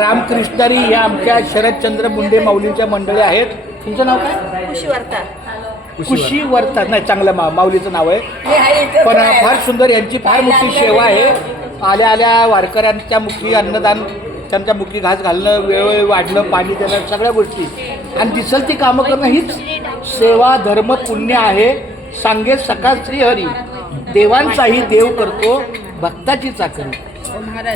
रामकृष्णारी या आमच्या शरदचंद्र मुंडे माऊलींच्या मंडळी आहेत. तुमचं नाव काय? कुशी वर्ता नाही, चांगलं माऊलीचं नाव आहे. पण फार सुंदर, यांची फार मोठी सेवा आहे. आल्या आल्या वारकऱ्यांच्या मुखी अन्नदान, त्यांच्या मुखी घास घालणं, वेळोवेळी वाढणं, पाणी देणं, सगळ्या गोष्टी आणि दिसल ती कामं करणं हीच सेवा धर्म पुण्य आहे. सांगे सकाळ श्रीहरी देवांचाही देव करतो भक्ताची चाकरी.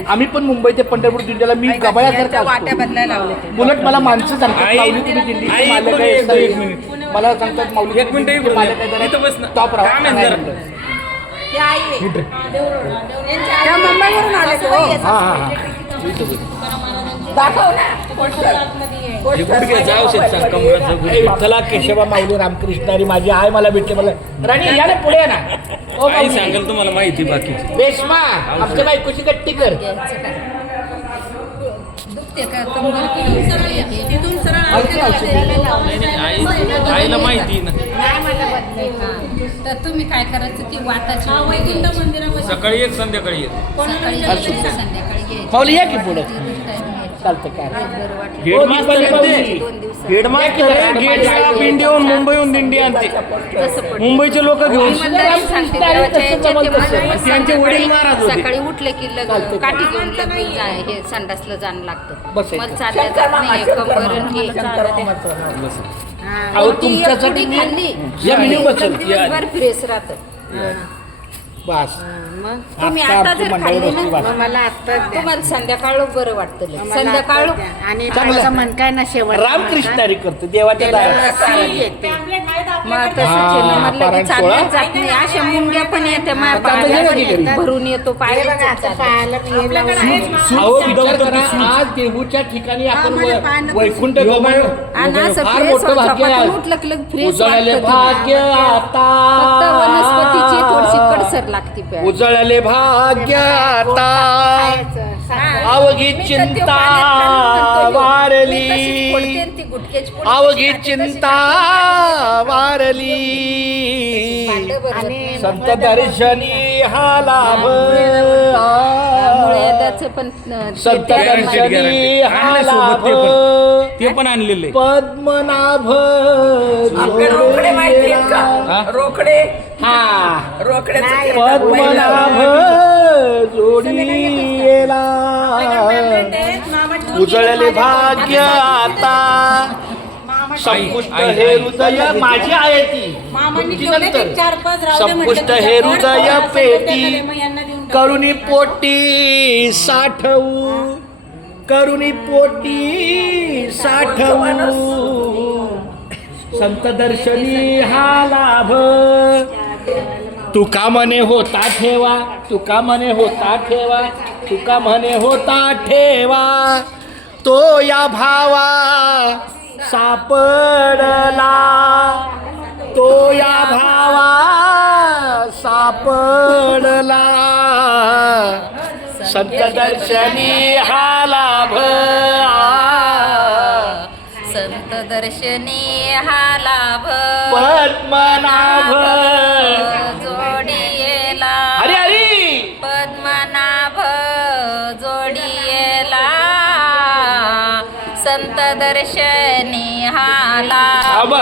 आम्ही पण मुंबई ते पंढरपूर दिंडीला मी गबाळ्यासारखा असतो. उलट मला माणसं सांगतात माऊली तुम्ही दिंडीचे मालक आहे. मला सांगतात माऊली एक मिनिट मालक आहे, टॉप राहा. विठ्ठला केशवा माऊली रामकृष्णारी माझी आहे. मला भेटले, मला राणी या ना पुढे ना. काही सांगाल तुम्हाला माहिती बाकी रेश्मा आमच्या बायकोची गट्टी कर. आईला माहिती ना. तर तुम्ही काय करायचं ती वाताची सकाळी एक संध्याकाळी एक संध्याकाळी माऊली या की पुढे चालतं काय. दिंडीहून मुंबईहून दिंडी आणते. मुंबईचे लोक घेऊन त्यांचे वडील महाराज होते. सकाळी उठले की काठी घेऊन हे संडासला जाणं लागतं. मग चालल्या जात नाही तुमच्यासाठी दिवसभर फ्रेश राहत. बस मग तुम्ही आता जर खाल्ली ना मला आता तुम्हाला संध्याकाळ बरं वाटतं. संध्याकाळ आणि मन काय ना शेवट रामकृष्णारी करतो देवाच्या दारात. मग तसंच म्हटलं की चालण्यात जात नाही. अशा मुंग्या पण येते भरून येतो पाय. आज देहूच्या ठिकाणी आपण वैकुंठ गमन फार मोठं भाग्य आहे. उजळले भाग्य आता, वनस्पतीची थोडीशी कडसर लागते. उजळले भाग्य आता, अवघी चिंता वारली, अवघी चिंता वारली. संत दर्शनी हा लाभ, पण संत दर्शनी हा लाभ. ते पण आणलेले पद्मनाभ रोकडे हा रोकडे पद्मनाभ जोडीला. उजळले भाग्य आता, संपुष्ट हे हृदय माझी आहे ती नंतर. संपुष्ट हे हृदय पेटी करुणी पोटी साठवू, करुणी पोटी साठवू. संत दर्शनी हा लाभ. तुका म्हणे होता ठेवा, तुका म्हणे होता ठेवा, तुका म्हणे होता ठेवा. तो या भावा सापडला, तो या भावा सापडला. संत दर्शनी हा लाभ, संत दर्शनी हा लाभ. पद्मनाभ जोडीला, हरी हरी पद्मनाभ जोडीला. संत दर्शनी हा लाभ,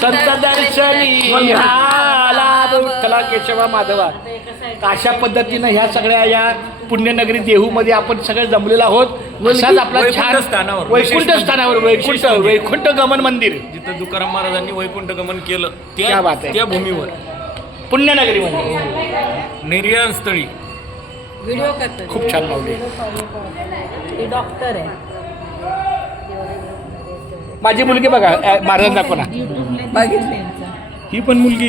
संत दर्शनी हा लाभ. कला केशवा माधवा. अशा पद्धतीनं ह्या सगळ्या या पुण्यनगरी देहूमध्ये आपण सगळे जमलेलो आहोत. असाच आपला छान स्थानावर, वैकुंठ स्थानावर वैकुंठ गमन मंदिर जिथं तुकाराम महाराजांनी वैकुंठ गमन केलं क्या बात आहे. त्या भूमीवर पुण्यनगरीमध्ये निर्याण स्थळी व्हिडिओ करतात. खूप छान लावले. डॉक्टर आहे. माझी मुलगी बघा महाराजांना कोणा बघितले ही पण मुलगी